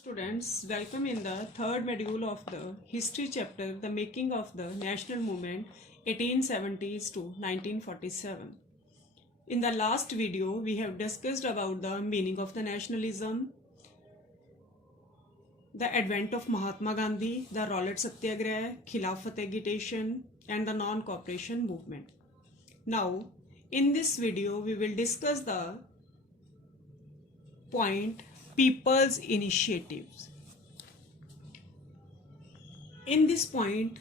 Students, welcome in the third module of the history chapter, the making of the national movement 1870s to 1947. In the last video, we have discussed about the meaning of the nationalism, the advent of Mahatma Gandhi, the Rowlatt Satyagraha, Khilafat agitation, and the non-cooperation movement. Now, in this video, we will discuss the point people's initiatives. In this point,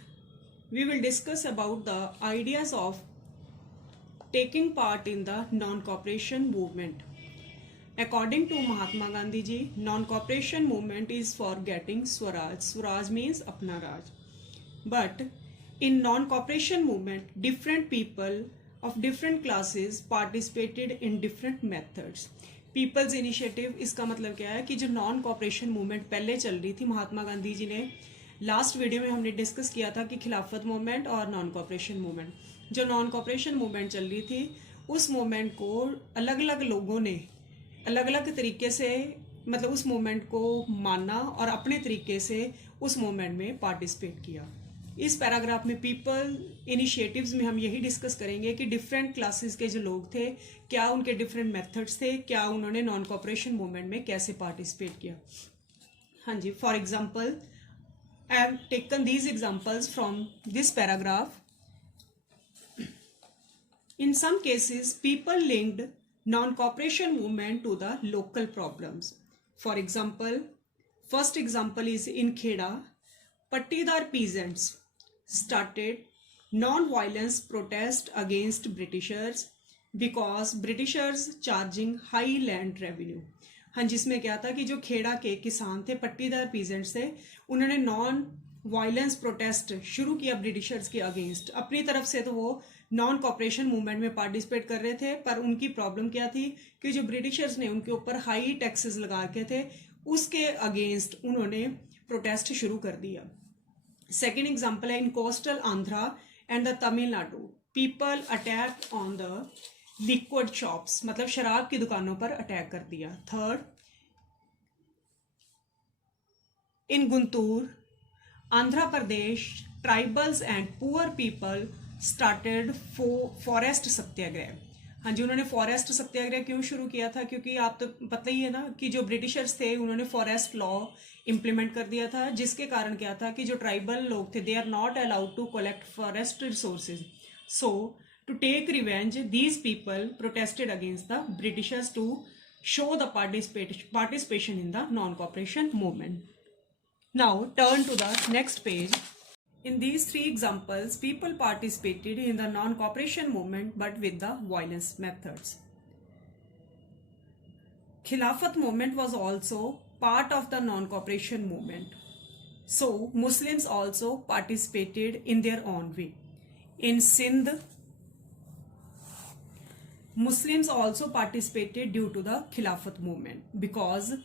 we will discuss about the ideas of taking part in the non-cooperation movement. According to Mahatma Gandhi ji, non-cooperation movement is for getting Swaraj. Swaraj means apna Raj. But in non-cooperation movement, different people of different classes participated in different methods. People's initiative इसका मतलब क्या है कि जो non cooperation movement पहले चल रही थी, महात्मा गांधी जी ने लास्ट वीडियो में हमने डिस्कस किया था कि खिलाफत मूवमेंट और नॉन कॉपरेशन मूवमेंट, जो नॉन कॉपरेशन मूवमेंट चल रही थी उस मूवमेंट को अलग अलग लोगों ने अलग अलग तरीके से मतलब उस मूवमेंट को माना और अपने तरीके से उस मूवमेंट में पार्टिसिपेट किया। इस पैराग्राफ में पीपल इनिशिएटिव्स में हम यही डिस्कस करेंगे कि डिफरेंट क्लासेस के जो लोग थे, क्या उनके डिफरेंट मेथड्स थे, क्या उन्होंने नॉन कॉपरेशन मूवमेंट में कैसे पार्टिसिपेट किया। हाँ जी, for example I have taken these examples from this paragraph. In some cases people linked non cooperation movement to the local problems. For example, first example is in Kheda, Patidar peasants started non-violence protest against Britishers because Britishers charging high land revenue। हाँ, जिसमें क्या था कि जो खेड़ा के किसान थे, पट्टीदार पीजेंट्स थे, उन्होंने नॉन वायलेंस प्रोटेस्ट शुरू किया ब्रिटिशर्स के अगेंस्ट। अपनी तरफ से तो वो नॉन कॉपरेशन मूवमेंट में पार्टिसिपेट कर रहे थे, पर उनकी प्रॉब्लम क्या थी कि जो ब्रिटिशर्स ने उनके ऊपर हाई टैक्सेस लगा के थे, उसके अगेंस्ट उन्होंने प्रोटेस्ट शुरू कर दिया। सेकेंड एग्जाम्पल है in coastal Andhra and the Tamil Nadu, people attack on the liquid shops, मतलब शराब की दुकानों पर अटैक कर दिया। Third, in Guntur Andhra Pradesh, tribals and poor people started forest satyagraha. हाँ जी, उन्होंने फॉरेस्ट सत्याग्रह क्यों शुरू किया था? क्योंकि आप तो पता ही है ना कि जो ब्रिटिशर्स थे उन्होंने फॉरेस्ट लॉ इम्प्लीमेंट कर दिया था, जिसके कारण क्या था कि जो ट्राइबल लोग थे, they are not allowed to collect forest resources. So to take revenge these people protested against the Britishers to show the participation in the non cooperation movement. Now turn to the next page. In these three examples, people participated in the non-cooperation movement but with the violence methods. Khilafat movement was also part of the non-cooperation movement. So, Muslims also participated in their own way. In Sindh, Muslims also participated due to the Khilafat movement because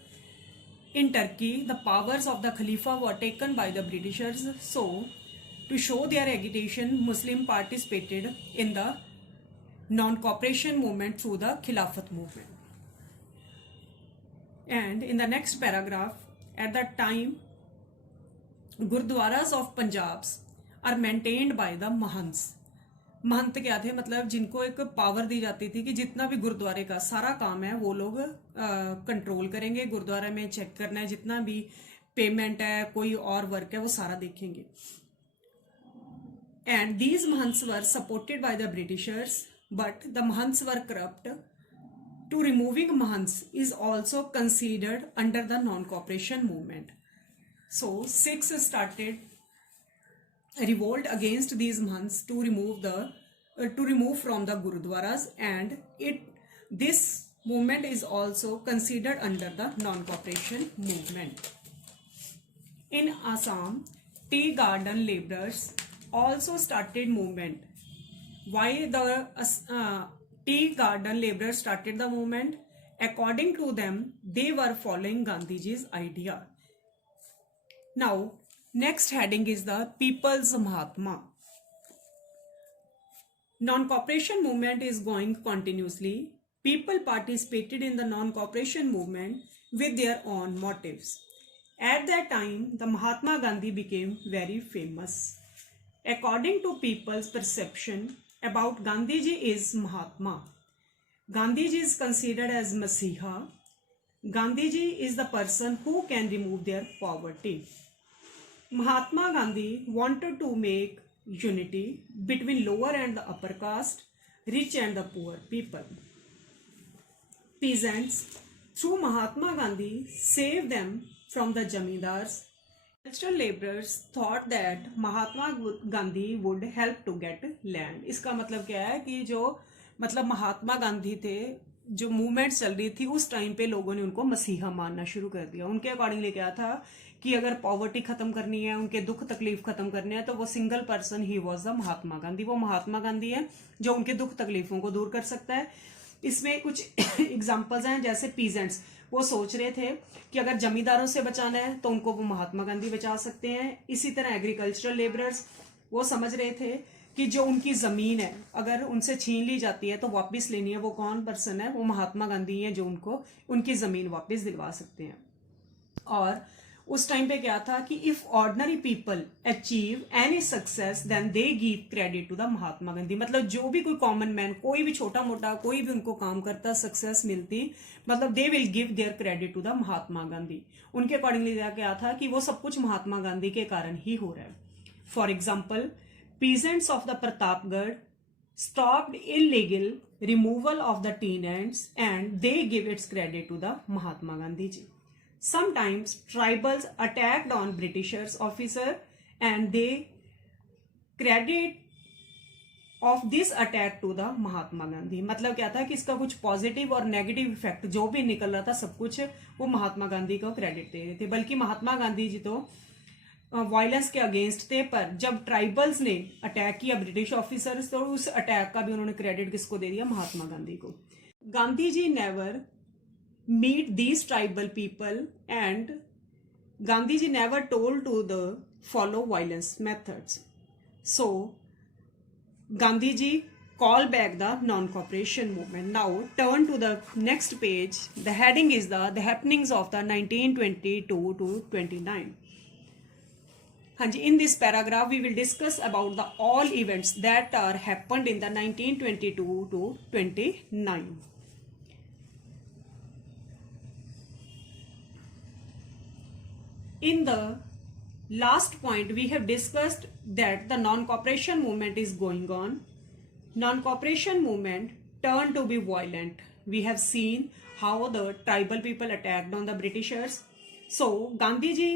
in Turkey, the powers of the Khalifa were taken by the Britishers. So, to show their agitation, Muslims participated in the non-cooperation movement through the Khilafat movement. And in the next paragraph, at that time, Gurdwaras of Punjab are maintained by the Mahants. महंत क्या थे? मतलब जिनको एक power दी जाती थी कि जितना भी गुरुद्वारे का सारा काम है वो लोग कंट्रोल करेंगे, गुरुद्वारे में चेक करना है, जितना भी पेमेंट है, कोई और वर्क है, वो सारा देखेंगे। And these Mahants were supported by the Britishers, but the Mahants were corrupt. To removing Mahants is also considered under the non-cooperation movement. So Sikhs started revolt against these Mahants to remove from the Gurudwaras, and this movement is also considered under the non-cooperation movement. In Assam, tea garden laborers also started movement. Why the tea garden laborers started the movement? According to them, they were following Gandhiji's idea. Now, next heading is the People's Mahatma. Non-cooperation movement is going continuously. People participated in the non-cooperation movement with their own motives. At that time, the Mahatma Gandhi became very famous. According to people's perception about Gandhiji is Mahatma. Gandhiji is considered as Masiha. Gandhiji is the person who can remove their poverty. Mahatma Gandhi wanted to make unity between lower and the upper caste, rich and the poor people. Peasants, through Mahatma Gandhi, saved them from the jamindars. Cultural laborers thought that Mahatma Gandhi would help to get land. इसका मतलब क्या है कि जो मतलब महात्मा गांधी थे, जो movement चल रही थी उस टाइम पे लोगों ने उनको मसीहा मानना शुरू कर दिया. उनके अकॉर्डिंगली क्या था कि अगर पॉवर्टी खत्म करनी है, उनके दुख तकलीफ खत्म करने हैं, तो वो सिंगल पर्सन ही वॉज द महात्मा गांधी. वो महात्मा गांधी है जो उनके दुख तकलीफों को दूर कर सकता है. इसमें कुछ एग्जाम्पल्स हैं, जैसे पीजेंट्स, वो सोच रहे थे कि अगर जमींदारों से बचाना है तो उनको वो महात्मा गांधी बचा सकते हैं. इसी तरह एग्रीकल्चरल लेबरर्स, वो समझ रहे थे कि जो उनकी जमीन है अगर उनसे छीन ली जाती है तो वापस लेनी है, वो कौन पर्सन है, वो महात्मा गांधी है जो उनको उनकी जमीन वापस दिलवा सकते हैं. और उस टाइम पे क्या था कि if ordinary people achieve any success then they give credit to the Mahatma Gandhi. मतलब जो भी कोई कॉमन मैन, कोई भी छोटा मोटा कोई भी उनको काम करता, सक्सेस मिलती, मतलब they will give their credit to the Mahatma Gandhi. उनके अकॉर्डिंगली क्या था कि वो सब कुछ महात्मा गांधी के कारण ही हो रहा है. For example, peasants of the Pratapgarh stopped illegal removal of the tenants and they give its credit to the Mahatma Gandhi ji. Sometimes tribals attacked on Britishers officer and they credit of this attack to the Mahatma Gandhi. मतलब क्या था कि इसका कुछ positive और negative effect जो भी निकल रहा था सब कुछ वो महात्मा गांधी को क्रेडिट दे रहे थे. बल्कि महात्मा गांधी जी तो वायलेंस के अगेंस्ट थे, पर जब ट्राइबल्स ने अटैक किया ब्रिटिश ऑफिसर्स तो उस अटैक का भी उन्होंने क्रेडिट किसको दे दिया, महात्मा गांधी को. Gandhi ji never meet these tribal people and Gandhi ji never told to the follow violence methods. So Gandhi ji call back the non-cooperation movement. Now turn to the next page. The heading is the happenings of the 1922 to 29. हाँ जी, in this paragraph we will discuss about the all events that are happened in the 1922 to 29. In the last point we have discussed that the non-cooperation movement is going on. Non-cooperation movement turned to be violent. We have seen how the tribal people attacked on the Britishers. So Gandhiji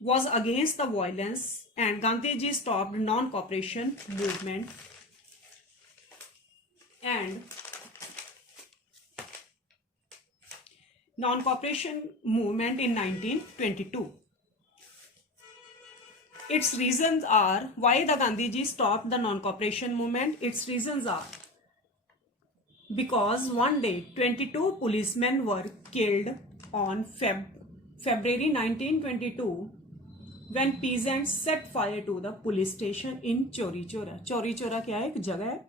was against the violence and Gandhiji stopped non-cooperation movement and non-cooperation movement in 1922. Its reasons are why the Gandhiji stopped the non-cooperation movement. Its reasons are because one day 22 policemen were killed on February 1922 when peasants set fire to the police station in Chauri Chaura. Chauri Chaura क्या है, एक जगह है.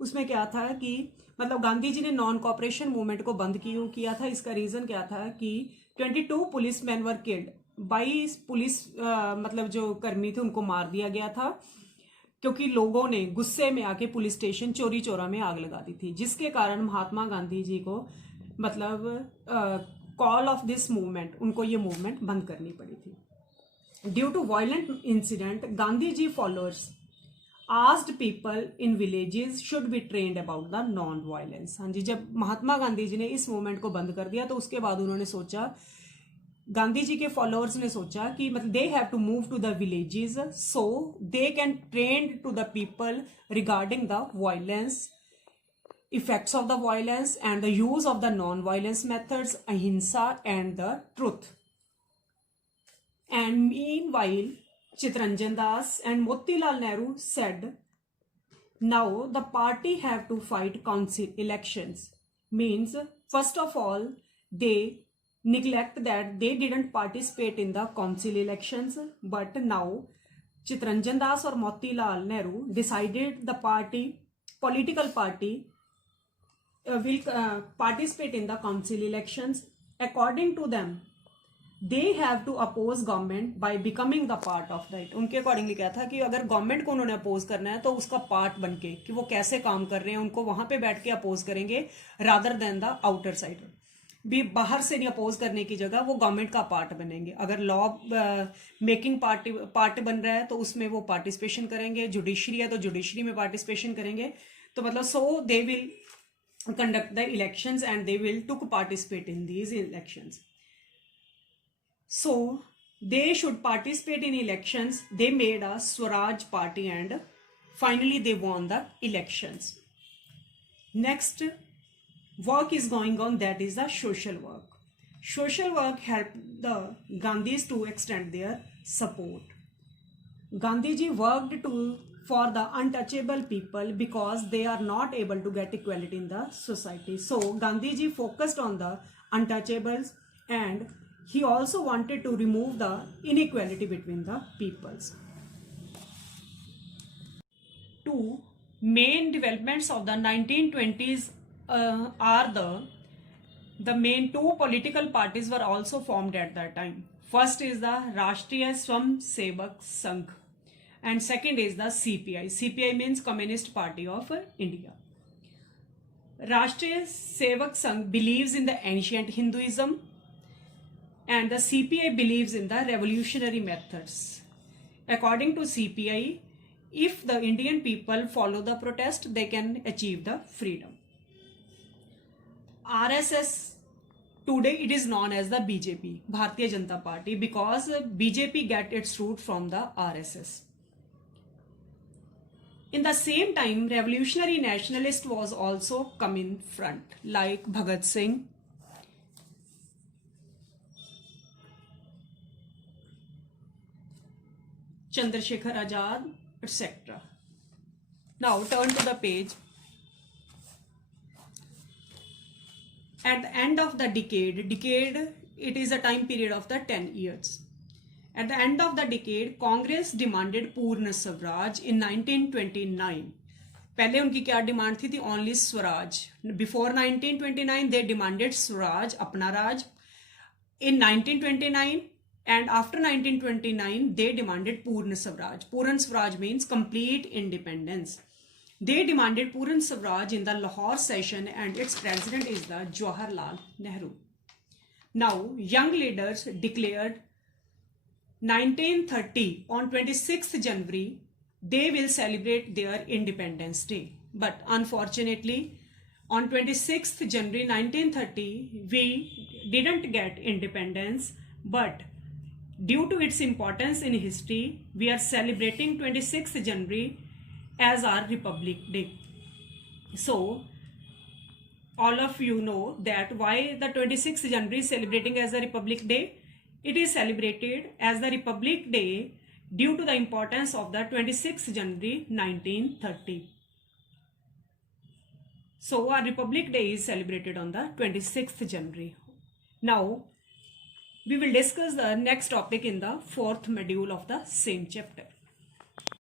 उसमें क्या था कि मतलब गांधी जी ने नॉन कॉपरेशन मूवमेंट को बंद किया था. इसका रीजन क्या था कि 22 police man were killed. 22 police मतलब जो कर्मी थे उनको मार दिया गया था क्योंकि लोगों ने गुस्से में आके पुलिस स्टेशन चौरी चौरा में आग लगा दी थी, जिसके कारण महात्मा गांधी जी को मतलब कॉल ऑफ दिस मूवमेंट, उनको ये मूवमेंट बंद करनी पड़ी थी. Due to violent incident, Gandhiji followers asked people in villages should be trained about the non-violence. हाँ जी, जब महात्मा गांधी जी ने इस मूवमेंट को बंद कर दिया तो उसके बाद उन्होंने सोचा, गांधी जी के फॉलोअर्स ने सोचा कि मतलब they have to move to the villages so they can train to the people regarding the violence, effects of the violence and the use of the non-violence methods, ahimsa and the truth. And meanwhile, Chittaranjan Das and Motilal Nehru said, now the party have to fight council elections. Means, first of all, they neglect that they didn't participate in the council elections, but now Chittaranjan Das or Motilal Nehru decided the political party will participate in the council elections. According to them, they have to oppose government by becoming the part of that. उनके accordingly क्या था कि अगर government को उन्होंने oppose करना है तो उसका पार्ट बनके, कि वो कैसे काम कर रहे हैं उनको वहां पे बैठ के अपोज करेंगे, rather than the outer side. भी बाहर से नहीं अपोज करने की जगह वो गवर्नमेंट का पार्ट बनेंगे। अगर लॉ मेकिंग पार्ट बन रहा है तो उसमें वो पार्टिसिपेशन करेंगे, जुडिशरी है तो जुडिशरी में पार्टिसिपेशन करेंगे। तो मतलब so they will conduct the elections and they will took participate in these elections. So they should participate in elections. They made a Swaraj party and finally they won the elections. Next work is going on, that is the social work. Social work helped the Gandhis to extend their support. Gandhiji worked for the untouchable people because they are not able to get equality in the society. So Gandhiji focused on the untouchables and he also wanted to remove the inequality between the peoples. Two main developments of the 1920s are the main two political parties were also formed at that time. First is the Rashtriya Swamsevak Sangh and second is the CPI. CPI means Communist Party of India. Rashtriya Sevak Sangh believes in the ancient Hinduism and the CPI believes in the revolutionary methods. According to CPI, if the Indian people follow the protest, they can achieve the freedom. RSS, today it is known as the BJP, Bharatiya Janata Party, because BJP get its root from the RSS. In the same time, revolutionary nationalist was also come in front, like Bhagat Singh, Chandrasekhar Azad, etc. Now turn to the page. At the end of the decade, it is a time period of the 10 years. At the end of the decade, Congress demanded Purna Swaraj in 1929. पहले उनकी क्या demand थी? Only Swaraj. Before 1929 they demanded Swaraj, अपना राज. In 1929 and after 1929 they demanded Purna Swaraj. Purna Swaraj means complete independence. They demanded Purna Swaraj in the Lahore session and its president is the Jawaharlal Nehru. Now young leaders declared 1930 on 26th January they will celebrate their Independence Day. But unfortunately on 26th January 1930 we didn't get independence, but due to its importance in history we are celebrating 26th January as our Republic Day. So all of you know that why the 26th January is celebrating as a Republic Day. It is celebrated as the Republic Day due to the importance of the 26th January 1930. So our Republic Day is celebrated on the 26th January. Now we will discuss the next topic in the fourth module of the same chapter.